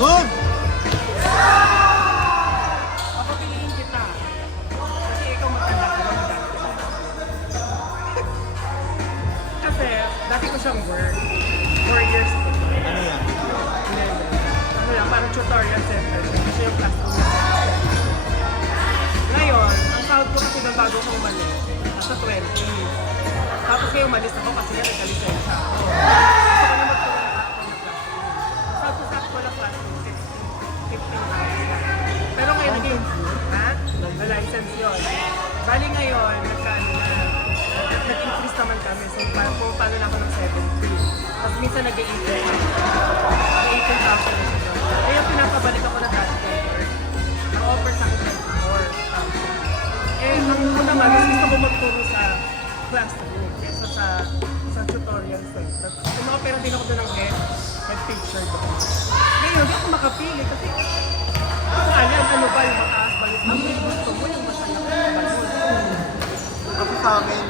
Good! Papapiliin kita. Kasi ikaw matanda ka ba madami? Kasi dati ko siyang work. 4 years ago. Ano yan? Hindi. Ano lang, parang tutorial center. Kasi yung classroom na. Ngayon, ang sahod ko kasi nung bago ko umalis, nasa 20. Tapos kayo umalis ako kasi nga nagkalisensya ako. Gusto ko na magtuloy na ako ng classroom. Sahod ko sa actual na classroom, 15,000. Pero ngayon naging, ha? Na-license yun. Bali ngayon, nag-increase naman kami. So, paano na ako ng 70. Tapos minsan nag-18,000 na siya. Kaya pinapabalik ako na dati number. Na-offer sa akin 24,000. Eh, ang ko naman, gusto ko magturo sa classroom kesa sa tutorial center. Tumaka-opera din ako doon ng head teacher doon. Ngayon, hindi ako makapili kasi kung alam, ano ba yung mataas ba yung gusto mo, yung masaya ko ba yun? Kasi sa amin,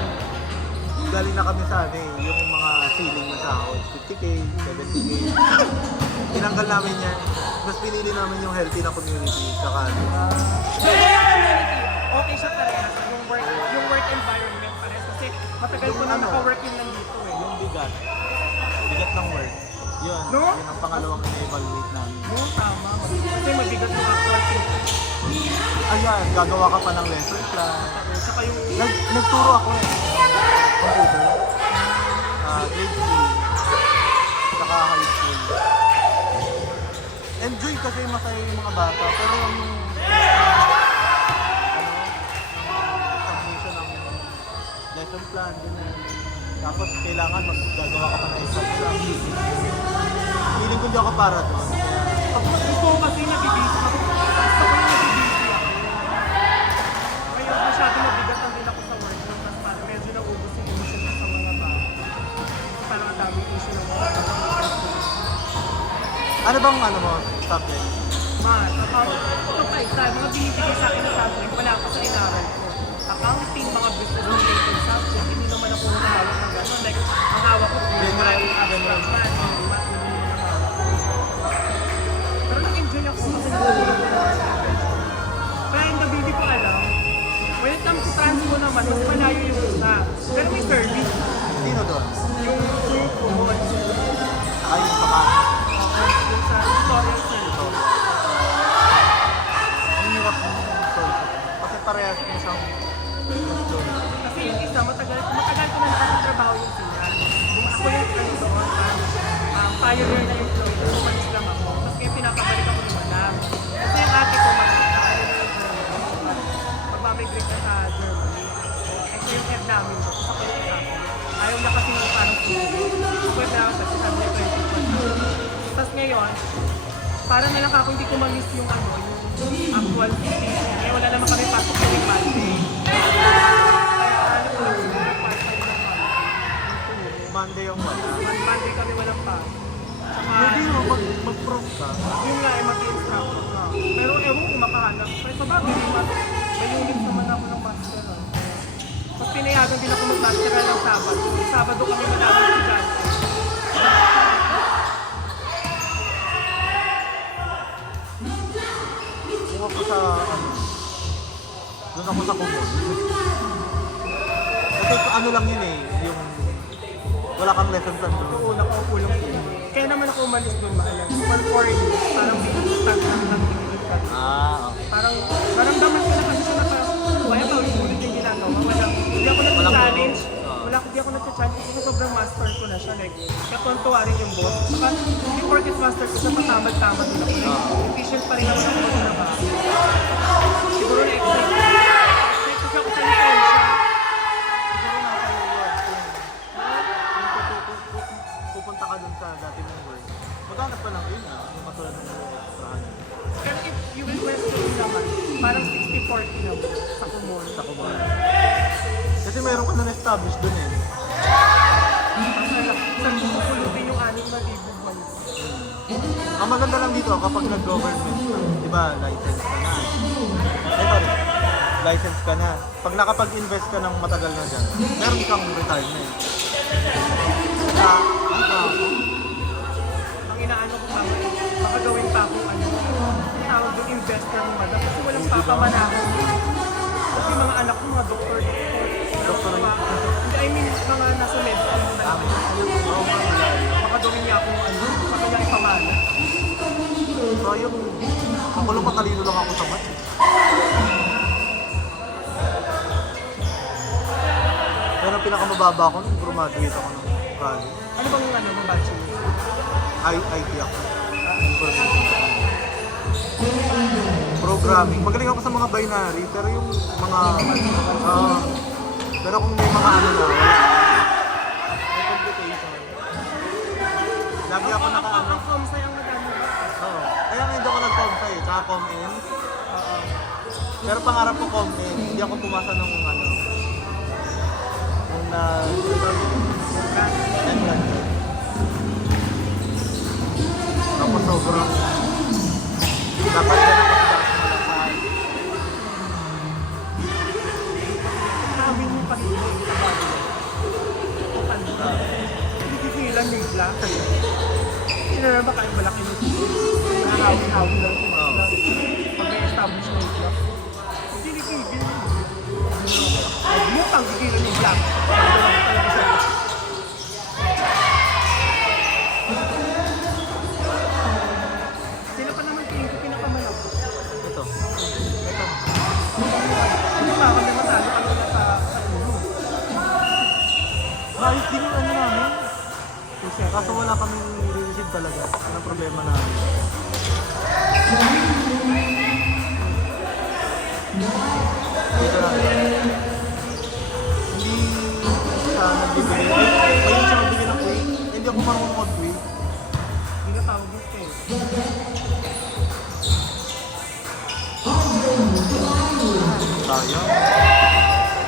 galing na kami sa ano eh, yung mga ceiling na sahod. 50k, 70k. Tinanggal namin yan. Mas pinili namin yung healthy na community. Saka ano. So, kaya community, okay siya parehas. Yung work environment parehas. Kasi matagal ko na naka-work yun nandito eh. Yung bigat. Bigat ng work. Yun. No? Yun ang pangalawang na-evaluate namin. Oo, tama. Kasi mabigat yung actual thing. Ayan, gagawa ka pa ng lesson plan. Saka yung... Nagturo ako eh. Computer. Grade school. Saka high school. Enjoy kasi masaya yung mga bata. Pero yung submission ng lesson plan, ganun. Tapos kailangan maggagawa ka pa ng exam plan. Feeling ko hindi ako para doon. Pag gusto ko kasi nabibisi ako. Gusto ko yung nabibisi ako. Ngayon masyado mabigat lang din ako sa work. Mas parang medyo naubos yung emotion ko sa mga bata. Parang ang daming issue ng mga bata. Ano bang subject? Ito pa isa, mga binibigay sa akin na subject, wala pa sa inaral ko. Accounting, mga business-related subject, hindi naman ako nahawak ng gano'n. Like, ang hawak ko, general abstract man, pero nag-enjoy ako kasi nag-enjoy ako. Kaya yung nabili ko alam, when it comes to transpo naman, mas malayo yung isa. Pero may service. Sino doon? Yung group ko, Ay, yung paka. yung sa tutorial center. Ang hirap ng story. Kasi parehas mo siyang story. Kasi yung isa, matagal ko na nakatrabaho yung sila. Ako yung ano doon, pioneer na yung flow. Umalis lang ako. Tapos kaya pinapabalik ako ni Madam. Kasi yung ate ko, magmamigrate na sa Germany. Ito yung head namin doon. Sa kulit sa akin. Ayaw na kasi yung parang pwede na kasi sabi niya 20. Tapos ngayon, parang nalang ako hindi ko ma-miss yung yung actual situation. Kaya wala naman kami pasok sa yung Monday. Monday yung wala. Monday kami walang pa. Pwede mo mag-prof ka. Yun nga ay mag-instructor na. Pero ewan kung makahanap. Pero sa bagay, may unit naman ako ng master. Tapos pinayagan din ako mag-master ng Sabado. Sabado kami madaming estudyante. Kung ako sa doon ako sa kumon. Kasi ano lang yun eh, yung wala kang lesson plan doon. Oo, nakaupo lang yun. Kaya naman ako umalis doon maalam. 1 4 years, parang start lang ng pinilitan. Okay. Parang naramdaman ko na kasi siya nakawaya pa ulit yung ginagawa. Hindi ako nag-challenge. Hindi ako nag-challenge kasi sobrang master ko na siya. Like, katontuwa rin yung boss. Saka, yung workit master ko siya, patamad-tamad din ako. Like, efficient pa rin ako sa mga trabaho. Siguro na-excite. Excite kasi ako sa lisensya. Pupunta ka dun sa dati mong work. Maghanap pa lang yun yung katulad ng extrahan. Pero if you will question naman, parang 60-40 na sa kumon. Sa kumon. Kasi meron ka na establish dun eh. Sa pupulutin yung 6,000 buwan. Ang maganda lang dito kapag nag-government ka, di ba, license ka na. License ka na. Pag nakapag-invest ka ng matagal na dyan, meron kang retirement. Ang inaano ko tama. baka gawin pa akong ano, tawag yung investor mo madam. Kasi walang papamanahon. Kasi mga anak ko, mga doktor. Doktor na. I mean, mga nasa medical mo na naman yung anak ko. Oo, malayo. Baka gawin niya akong ano, baka niya ipamana. So yung, ako lang matalino lang ako sa math. Yan ang pinakamababa ko nung graduate ako ng college. Ano bang ano, mga bachelor? IT ako. Programming. Magaling ako sa mga binary, pero yung mga... pero kung may mga ano na, wala. May computation. Lagi ako naka-ano. Ang comsay ang nagano. Oo. Kaya nga hindi ako nag-comsci, tsaka com-in. Pero pangarap ko com-in. Hindi ako pumasa nung ano. Nung na... Tapos sobrang... Dapat ka na kasi Sabi mo pa hindi sa bago. Ano? Hindi kikilan yung black. Sinara ba kayo malaki nito? Nakahawin-hawin lang sila. Pag may establishment black. Hindi kikigil. Ay, mo pang kikilan yung black. Sila pa naman tingin ko pinakamalak. Ito. Hindi pa ako na matalo ano na sa ulo. Maayos din yung ano namin. Kasi Kaso wala kaming re-receive talaga. Yan ang problema namin. Dito na. Hindi siya nagbibigay. Ayun siya magbigay ng quick. Hindi ako marunong mag-quick. hindi na tawag yung test. Sayang.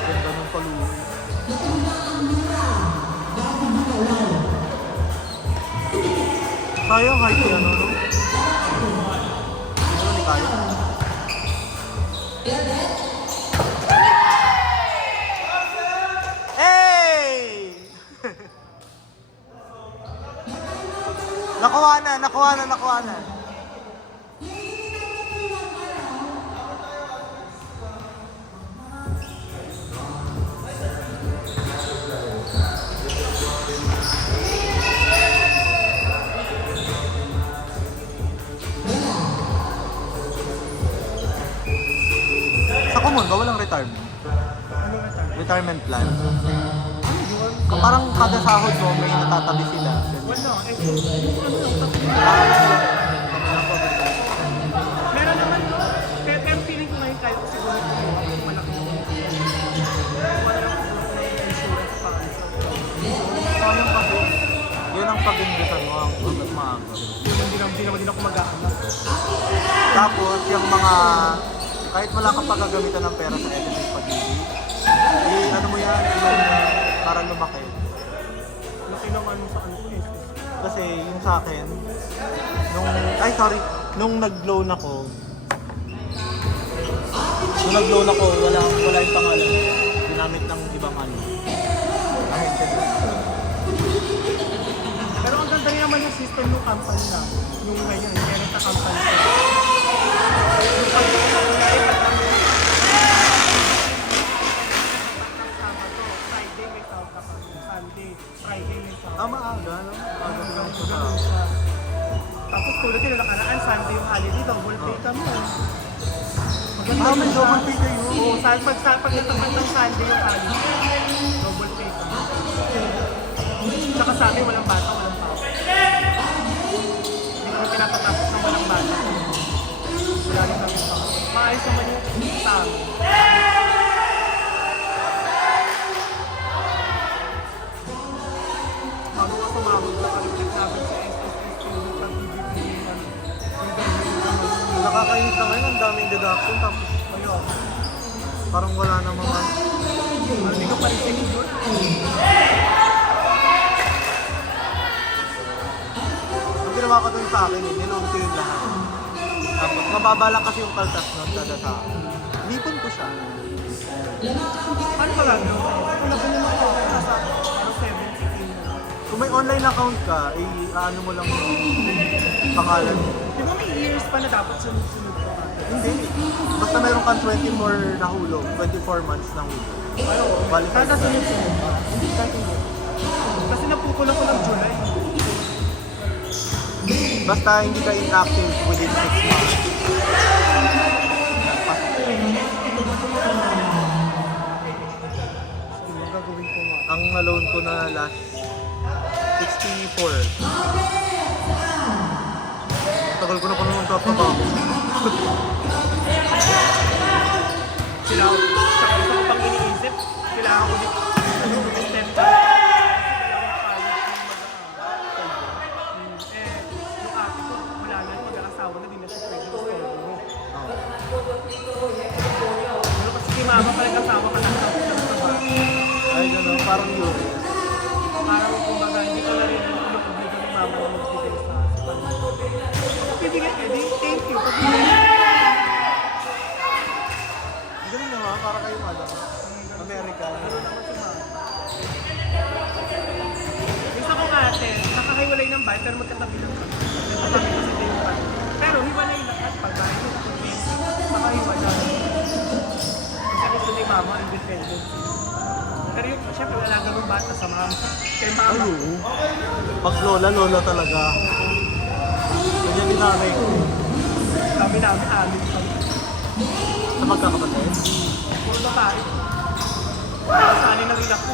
Ganda ng paluwi. Sayang height yan, ano? Ano ni kaya? Hey! Nakuha na. Sa common ba walang retirement? Ano na tayo? Retirement plan? Parang kada sahod mo may natatabi sila. Wala. Eh, ano yung tatlo? Meron naman no? Pero feeling ko ngayon kahit siguro kung malaki yung wala yung insurance pa. Sayang kasi. Yun ang pag-ingresan mo ang hanggat maaga. Hindi naman din ako mag-aanap. Tapos yung mga kahit wala kang paggagamitan ng pera sa editing pag-ibig, ano mo yan, para lumaki. Laki ng ano sa ano eh. Kasi yung sa akin, nung nag-loan ako, wala yung pangalan. Ginamit ng ibang ano. Ahente din. Pero ang ganda rin naman yung system ng company na. Yung ngayon, meron sa company. Yung Friday may sahod ka pa. Sunday, Friday may sahod. Maaga, no? Maaga lang ko sa... Ganun siya. Tapos tulad nila nakaraan, Sunday yung holiday, double pay ka mo. May double pay kayo. Oo, pag natapat ng Sunday yung holiday, double pay ka mo. Tsaka sa amin, walang bata, walang pao. Hindi kami pinapatapos ng walang bata. Wala rin kami pao. Maayos naman yung sa amin. Bago ka sumahod na kami, nagsabi sa SSS yung pag-ibig yung Nakakainis na ngayon, ang daming deduction, tapos ayun. parang wala namang ano. Hindi ko pa rin secure. Ang ginawa ko dun sa akin, niloan ko yung lahat. Tapos mababa lang kasi yung kaltas nun kada sa akin. Nipon ko siya. Ano pala? Kung nakunin mo ako sa 70K. Kung may online account ka, ano mo lang yung pangalan mo. Di ba may years pa na dapat sunod-sunod ko? Hindi. Basta meron kang 24 na hulog, 24 months na hulog. Ano? Qualified Kada ka. sunod-sunod. Kahit hindi. Kasi napukulang ko ng July. Basta hindi ka inactive within 6 months. Ano gagawin ko nga? Ang na-loan ko na last 64. Tagal ko na pa naman trabaho. Sila ako. Saka gusto ko pang iniisip. Kailangan ko dito. Step ka. Yung ate ko, wala na yung mag-aasawa na, di na siya pwede gusto mo. Pero kasi si mama pala kasama ka lang tapos ng trabaho. Ay, gano'n. Parang yun. Parang kumbaga, hindi ko na rin yung obligo ni mama na magbigay sa bibigay ka, di thank you. Ganun naman, para kayong American. Ano naman si mama? Gusto ko ate, nakahiwalay ng bahay pero magkatabi lang kami. Magkatabi kasi ito yung bahay. Pero hiwalay lahat pag bahay ko. Makahiwalay. Kasi gusto ni mama independent. Pero yung syempre wala gamang bata sa mama. Kay mama. Ay, oo. Pag lola talaga. Ganyan din nanay ko. Kami namin amin kami. Sa magkakapatid. Puro babae. Sali na rin ako.